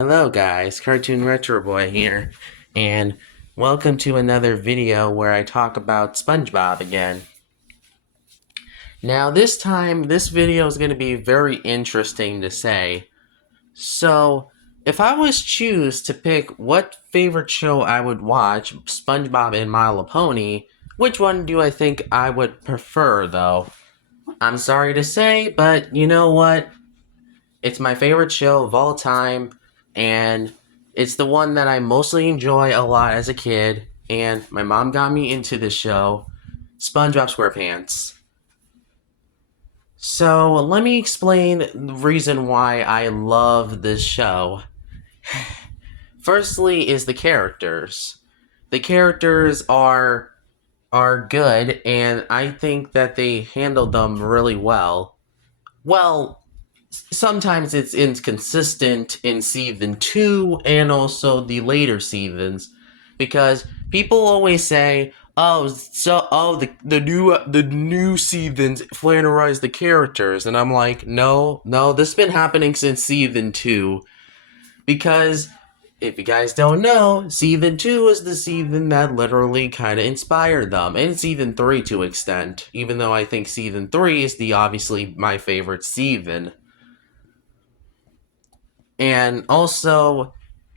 Hello guys, Cartoon Retro Boy here, and welcome to another video where I talk about Spongebob again. Now this time, this video is going to be very interesting to say. So, if I was choose to pick what favorite show I would watch, SpongeBob and My Little Pony, which one do I think I would prefer though? I'm sorry to say, but you know what? It's my favorite show of all time, and it's the one that I mostly enjoy a lot as a kid, and my mom got me into this show, SpongeBob SquarePants. So, let me explain the reason why I love this show. Firstly is the characters. The characters are good, and I think that they handled them really well. Well, sometimes it's inconsistent in season 2 and also the later seasons, because people always say, the new seasons flanerize the characters, and I'm like, no, this has been happening since season 2, because if you guys don't know, season 2 is the season that literally kind of inspired them, and season 3 to an extent, even though I think season 3 is the obviously my favorite season. And also,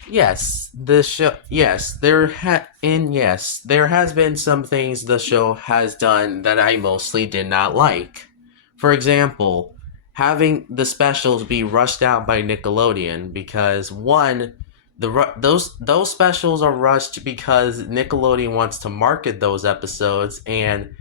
yes, the show. Yes, there has been some things the show has done that I mostly did not like. For example, having the specials be rushed out by Nickelodeon because one, those specials are rushed because Nickelodeon wants to market those episodes and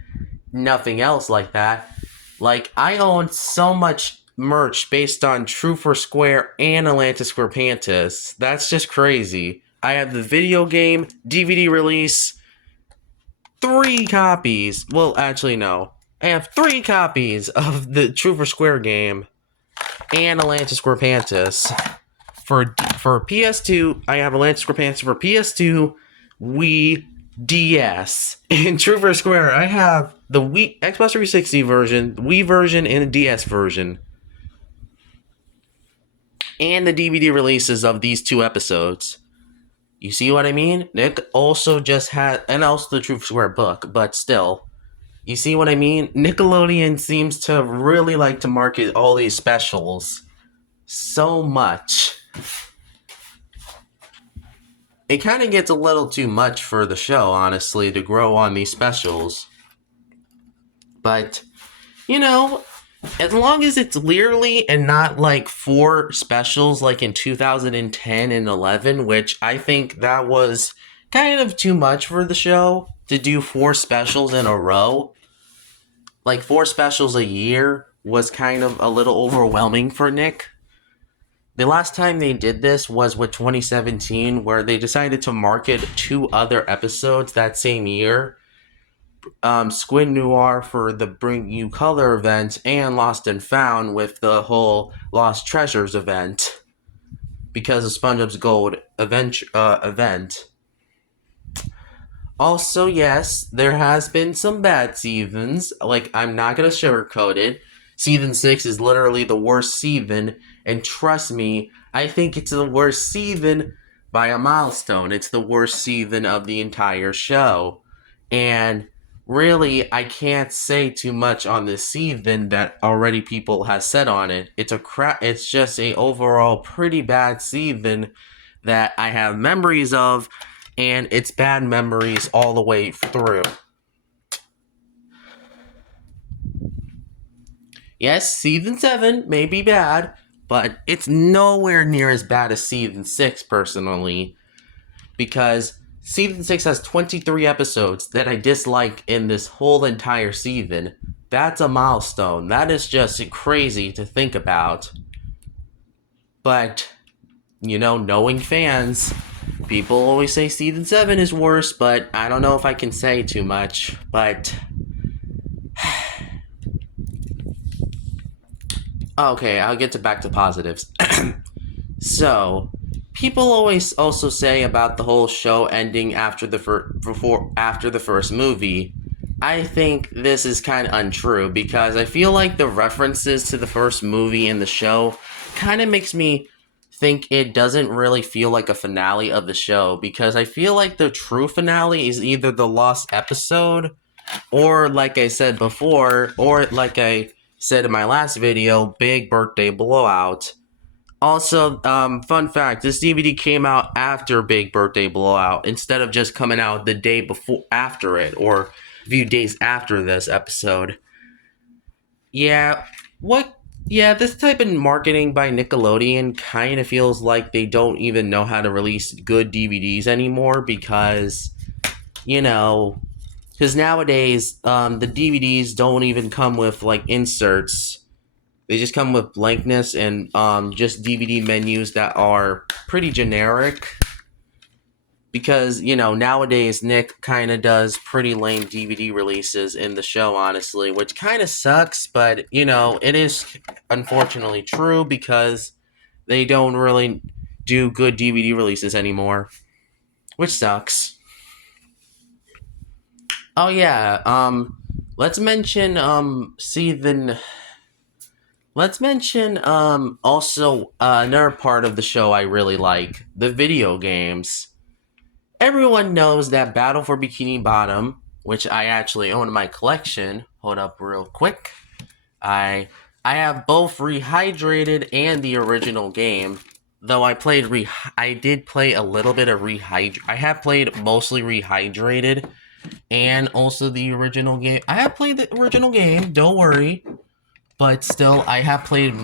nothing else like that. Like, I own so much merch based on True for Square and Atlantis Squarepantis. That's just crazy. I have the video game, DVD release, 3 copies. Well, actually, no. I have 3 copies of the True for Square game and Atlantis Squarepantis. For PS2, I have Atlantis Squarepantis for PS2, Wii, DS. In True for Square, I have the Wii Xbox 360 version, the Wii version, and the DS version. And the DVD releases of these 2 episodes. You see what I mean? Nick also just had, and also the True for Square book, but still. You see what I mean? Nickelodeon seems to really like to market all these specials so much. It kind of gets a little too much for the show, honestly, to grow on these specials. But, as long as it's yearly and not like 4 specials like in 2010 and 11, which I think that was kind of too much for the show to do 4 specials in a row. Like 4 specials a year was kind of a little overwhelming for Nick. The last time they did this was with 2017, where they decided to market 2 other episodes that same year. Squid Noir for the Bring You Color event, and Lost and Found with the whole Lost Treasures event, because of SpongeBob's Gold event. Also, yes, there has been some bad seasons. Like, I'm not gonna sugarcoat it. Season 6 is literally the worst season, and trust me, I think it's the worst season by a milestone. It's the worst season of the entire show. And really, I can't say too much on this season that already people has said on it. It's just a overall pretty bad season that I have memories of, and it's bad memories all the way through. Yes, season 7 may be bad, but it's nowhere near as bad as season 6 personally, because season 6 has 23 episodes that I dislike in this whole entire season. That's a milestone. That is just crazy to think about. But, knowing fans, people always say season 7 is worse, but I don't know if I can say too much. But okay, I'll get back to positives. So, people always also say about the whole show ending after the first movie. I think this is kind of untrue, because I feel like the references to the first movie in the show kind of makes me think it doesn't really feel like a finale of the show, because I feel like the true finale is either the lost episode, or like I said before, or like I said in my last video, big birthday blowout. Also, fun fact, this DVD came out after Big Birthday Blowout instead of just coming out the day before after it, or a few days after this episode. Yeah, what yeah, this type of marketing by Nickelodeon kind of feels like they don't even know how to release good DVDs anymore, because you know, because nowadays the DVDs don't even come with like inserts. They just come with blankness and just DVD menus that are pretty generic. Because, nowadays Nick kind of does pretty lame DVD releases in the show, honestly, which kind of sucks, but, it is unfortunately true, because they don't really do good DVD releases anymore, which sucks. Oh, yeah, let's mention, also another part of the show I really like, the video games. Everyone knows that Battle for Bikini Bottom, which I actually own in my collection. Hold up real quick. I have both Rehydrated and the original game. Though I did play a little bit of I have played mostly Rehydrated and also the original game. I have played the original game, don't worry. But still, I have played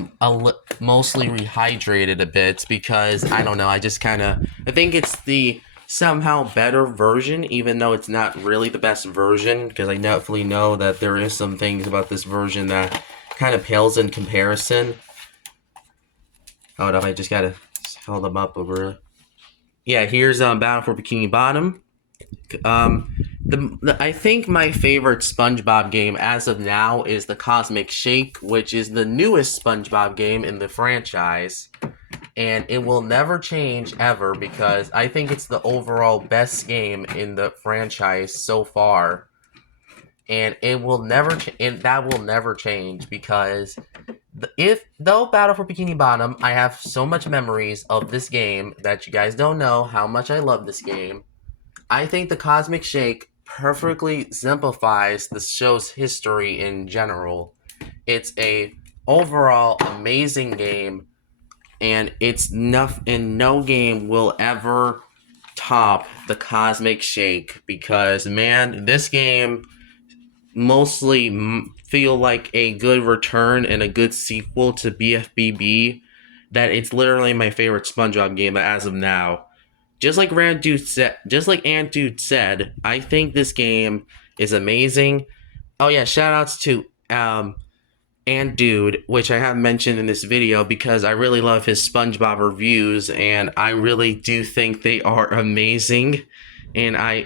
mostly Rehydrated a bit, because I don't know. I think it's the somehow better version, even though it's not really the best version, because I definitely know that there is some things about this version that kind of pales in comparison. Hold up, I just gotta hold them up over. Yeah, here's Battle for Bikini Bottom. I think my favorite SpongeBob game as of now is the Cosmic Shake, which is the newest SpongeBob game in the franchise, and it will never change ever, because I think it's the overall best game in the franchise so far, and it will never and that will never change, because though Battle for Bikini Bottom, I have so much memories of this game that you guys don't know how much I love this game. I think the Cosmic Shake perfectly exemplifies the show's history in general. It's a overall amazing game, and no game will ever top the Cosmic Shake, because man, this game mostly feel like a good return and a good sequel to BFBB. That it's literally my favorite SpongeBob game as of now. Just like Ant Dude said, I think this game is amazing. Oh yeah, shoutouts to Ant Dude, which I have mentioned in this video, because I really love his SpongeBob reviews, and I really do think they are amazing, and I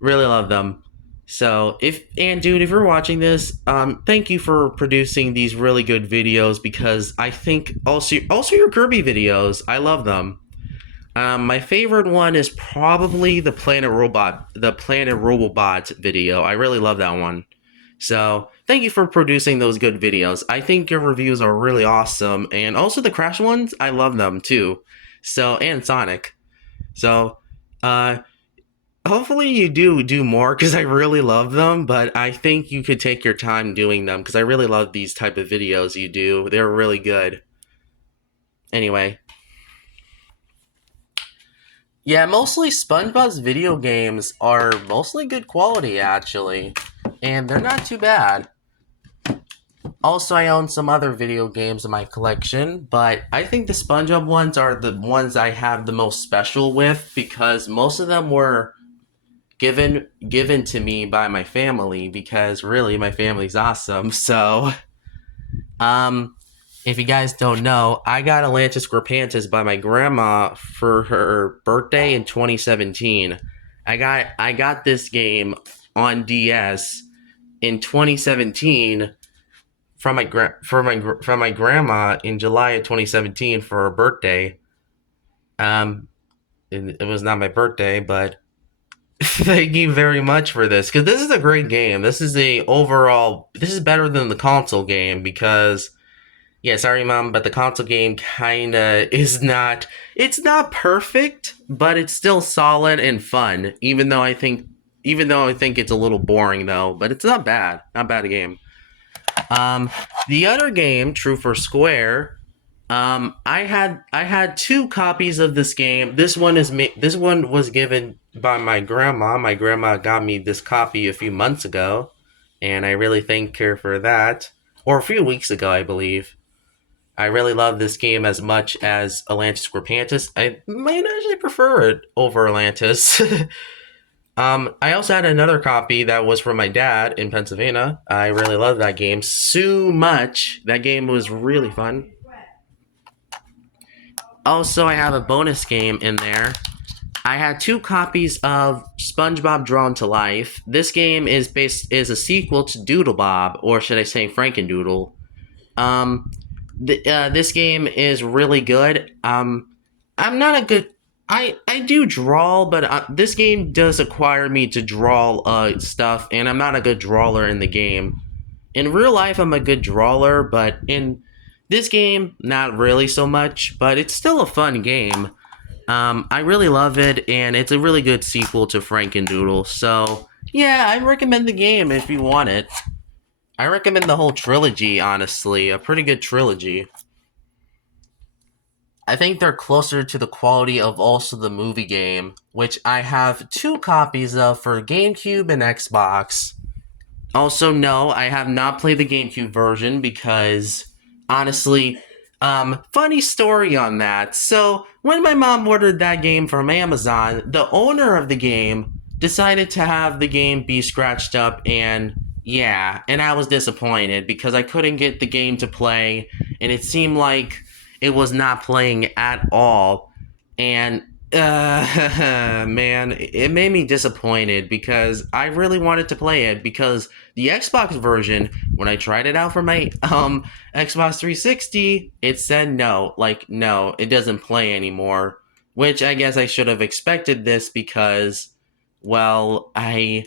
really love them. So if you're watching this, thank you for producing these really good videos, because I think also your Kirby videos, I love them. My favorite one is probably the Planet Robobot video. I really love that one. So thank you for producing those good videos. I think your reviews are really awesome, and also the Crash ones, I love them too. So, and Sonic. So, hopefully you do more, because I really love them. But I think you could take your time doing them, because I really love these type of videos you do. They're really good. Anyway. Yeah, mostly SpongeBob's video games are mostly good quality, actually, and they're not too bad. Also, I own some other video games in my collection, but I think the SpongeBob ones are the ones I have the most special with, because most of them were given to me by my family, because really my family's awesome. So, if you guys don't know, I got Atlantis Squarepants by my grandma for her birthday in 2017. I got this game on DS in 2017 from my grandma in July of 2017 for her birthday. It was not my birthday, but thank you very much for this, because this is a great game. This is better than the console game, because Yeah, sorry, mom, but the console game kinda is not. It's not perfect, but it's still solid and fun. Even though I think it's a little boring though, but it's not bad. Not bad a game. Um, the other game, True for Square. I had two copies of this game. This one was given by my grandma. My grandma got me this copy a few months ago, and I really thank her for that. Or a few weeks ago, I believe. I really love this game as much as Atlantis Squarepants. I might actually prefer it over Atlantis. I also had another copy that was from my dad in Pennsylvania. I really love that game so much. That game was really fun. Also, I have a bonus game in there. I had two copies of SpongeBob Drawn to Life. This game is a sequel to Doodle Bob, or should I say Frankendoodle. Um, this game is really good. I'm not a good. I do draw, but this game does acquire me to draw stuff, and I'm not a good drawer in the game. In real life, I'm a good drawer, but in this game, not really so much. But it's still a fun game. I really love it, and it's a really good sequel to Frankendoodle. So yeah, I recommend the game if you want it. I recommend the whole trilogy, honestly. A pretty good trilogy. I think they're closer to the quality of also the movie game, which I have two copies of for GameCube and Xbox. Also, no, I have not played the GameCube version because, honestly, funny story on that. So, when my mom ordered that game from Amazon, the owner of the game decided to have the game be scratched up, and yeah, and I was disappointed because I couldn't get the game to play, and it seemed like it was not playing at all. And man, it made me disappointed because I really wanted to play it because the Xbox version, when I tried it out for my Xbox 360, it said no, like no, it doesn't play anymore. Which I guess I should have expected this because, well, I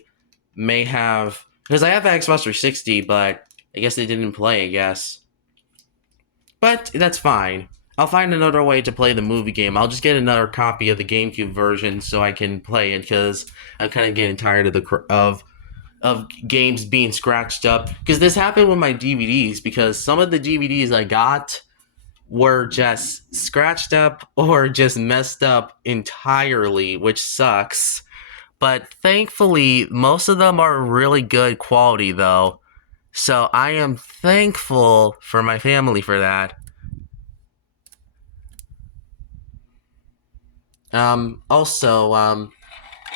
may have because I have an Xbox 360, but I guess it didn't play. I guess, but that's fine. I'll find another way to play the movie game. I'll just get another copy of the GameCube version so I can play it because I'm kind of getting tired of of games being scratched up. Because this happened with my DVDs. Because some of the DVDs I got were just scratched up or just messed up entirely, which sucks. But thankfully, most of them are really good quality though. So I am thankful for my family for that. Um, also, um,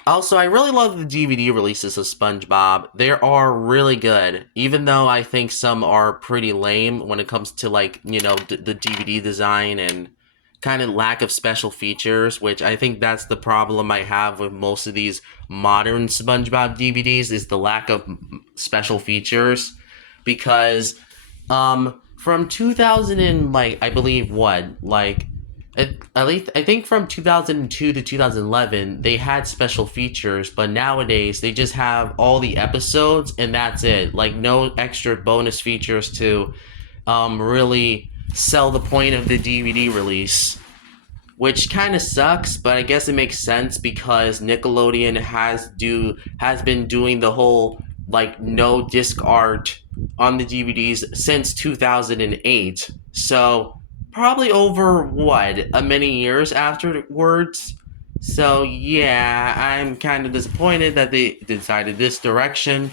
I really love the DVD releases of SpongeBob. They are really good, even though I think some are pretty lame when it comes to like the DVD design and kind of lack of special features. Which I think that's the problem I have with most of these modern SpongeBob DVDs is the lack of special features because from 2000 and like I believe what like at least I think from 2002 to 2011 they had special features, but nowadays they just have all the episodes and that's it, like no extra bonus features to really sell the point of the DVD release, which kind of sucks, but I guess it makes sense because Nickelodeon has been doing the whole like no disc art on the DVDs since 2008. So probably over what a many years afterwards. So yeah, I'm kind of disappointed that they decided this direction,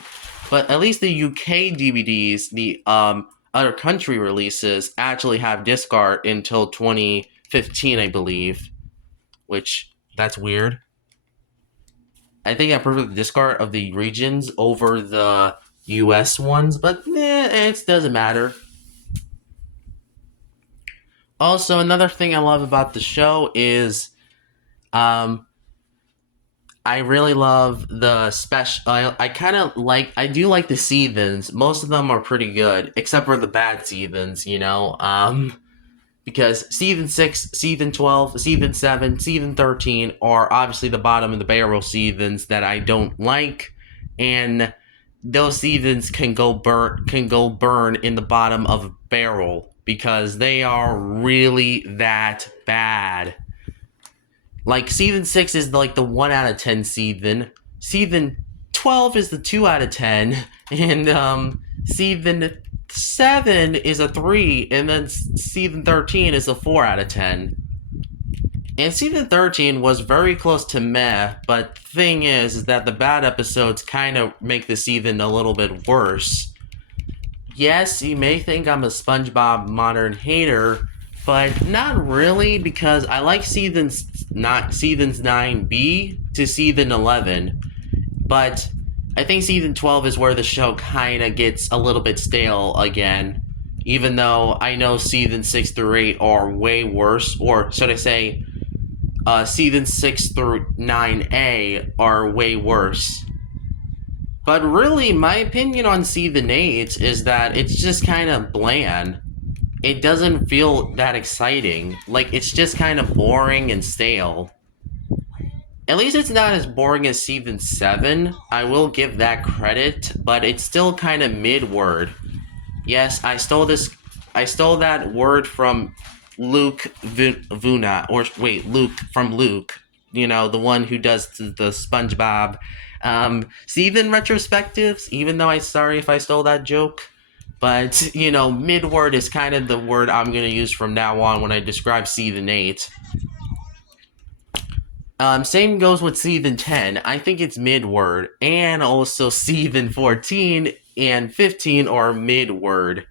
but at least the UK DVDs, the other country releases actually have disc art until 2015, I believe, which that's weird. I think I prefer the disc art of the regions over the US ones, but it doesn't matter. Also, another thing I love about the show is um, I really love the special. I kind of like. I do like the seasons. Most of them are pretty good, except for the bad seasons. Because season 6, season 12, season 7, season 13 are obviously the bottom of the barrel seasons that I don't like, and those seasons can go burn in the bottom of a barrel. because they are really that bad. Like, season 6 is like the 1 out of 10 season. Season 12 is the 2 out of 10. And season 7 is a 3. And then season 13 is a 4 out of 10. And season 13 was very close to meh, but the thing is that the bad episodes kind of make the season a little bit worse. Yes, you may think I'm a SpongeBob modern hater, but not really, because I like seasons 9B to season 11, but I think season 12 is where the show kind of gets a little bit stale again, even though I know season 6 through 8 are way worse, or should I say, season 6 through 9A are way worse. But really, my opinion on season 8 is that it's just kind of bland. It doesn't feel that exciting. Like, it's just kind of boring and stale. At least it's not as boring as season 7. I will give that credit, but it's still kind of mid-word. Yes, I stole that word from Luke Vuna, or wait, Luke from Luke. You know, the one who does the SpongeBob season retrospectives, even though I'm sorry if I stole that joke. But, you know, mid-word is kind of the word I'm going to use from now on when I describe season 8. Same goes with season 10. I think it's mid-word. And also season 14 and 15 are mid-word.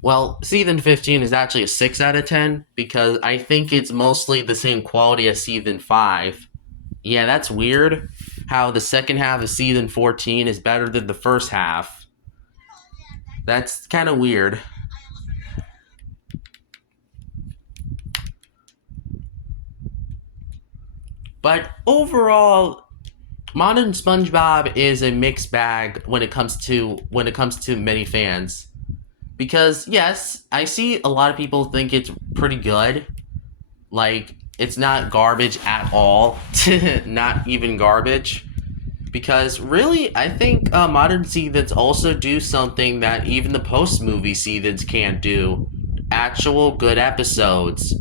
Well, season 15 is actually a 6 out of 10 because I think it's mostly the same quality as season 5. Yeah, that's weird how the second half of season 14 is better than the first half. That's kind of weird. But overall, modern SpongeBob is a mixed bag when it comes to many fans. Because yes, I see a lot of people think it's pretty good. Like, it's not garbage at all. Not even garbage. Because really, I think modern seasons also do something that even the post-movie seasons can't do. Actual good episodes.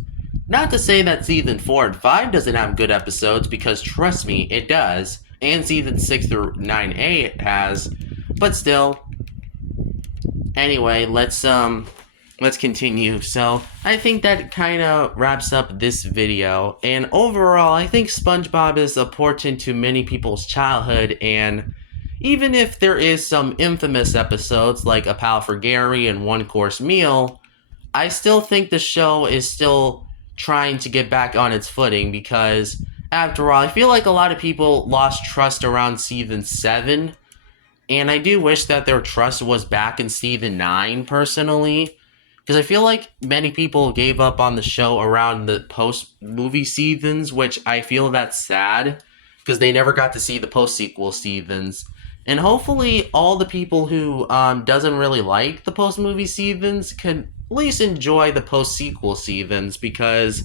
Not to say that season 4 and 5 doesn't have good episodes, because trust me, it does. And season 6 through 9A it has. But still. Anyway, let's continue. So, I think that kind of wraps up this video. And overall, I think SpongeBob is a portent to many people's childhood, and even if there is some infamous episodes like A Pal for Gary and One Course Meal, I still think the show is still trying to get back on its footing, because after all, I feel like a lot of people lost trust around season 7, and I do wish that their trust was back in season 9, personally. Because I feel like many people gave up on the show around the post-movie seasons, which I feel that's sad, because they never got to see the post-sequel seasons. And hopefully all the people who doesn't really like the post-movie seasons can at least enjoy the post-sequel seasons, because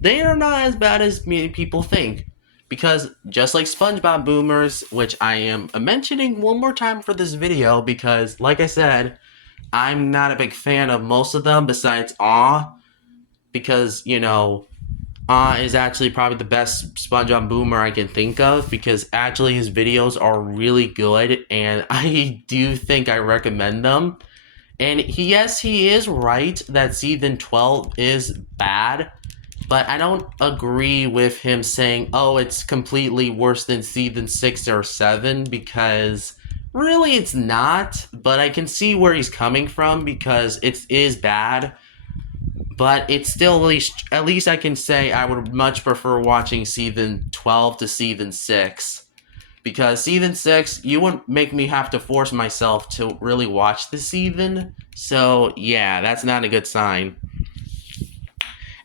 they are not as bad as many people think. Because just like SpongeBob boomers, which I am mentioning one more time for this video, because like I said, I'm not a big fan of most of them besides Aw, because, you know, Aw is actually probably the best SpongeBob boomer I can think of, because actually his videos are really good, and I do think I recommend them. And yes, he is right that season 12 is bad, but I don't agree with him saying, oh, it's completely worse than season 6 or 7, because really it's not, but I can see where he's coming from, because it is bad. But it's still, at least I can say I would much prefer watching season 12 to season 6. Because season 6, you wouldn't make me have to force myself to really watch the season. So yeah, that's not a good sign.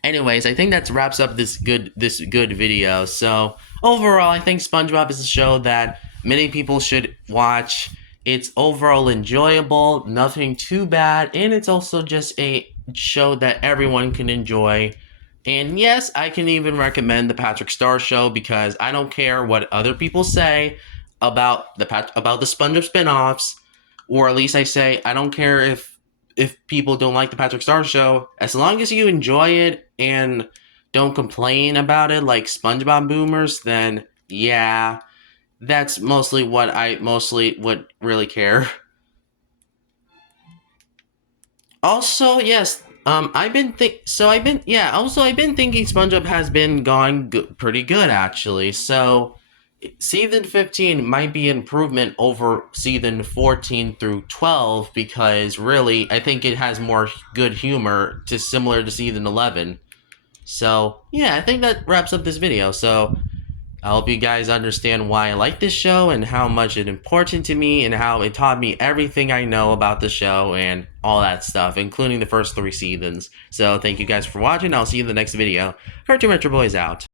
Anyways, I think that wraps up this good video. So overall, I think SpongeBob is a show that many people should watch. It's overall enjoyable, nothing too bad, and it's also just a show that everyone can enjoy. And yes, I can even recommend the Patrick Star Show, because I don't care what other people say about the SpongeBob spinoffs, or at least I say I don't care if if people don't like the Patrick Star Show, as long as you enjoy it and don't complain about it like SpongeBob boomers, then yeah, that's mostly what I mostly would really care. Also, yes, I've been thinking SpongeBob has been going pretty good actually. So season 15 might be an improvement over season 14 through 12 because really I think it has more good humor to similar to season 11. So, yeah, I think that wraps up this video. So, I hope you guys understand why I like this show and how much it's important to me and how it taught me everything I know about the show and all that stuff, including the first 3 seasons. So thank you guys for watching. I'll see you in the next video. Cartoon Retro Boys out.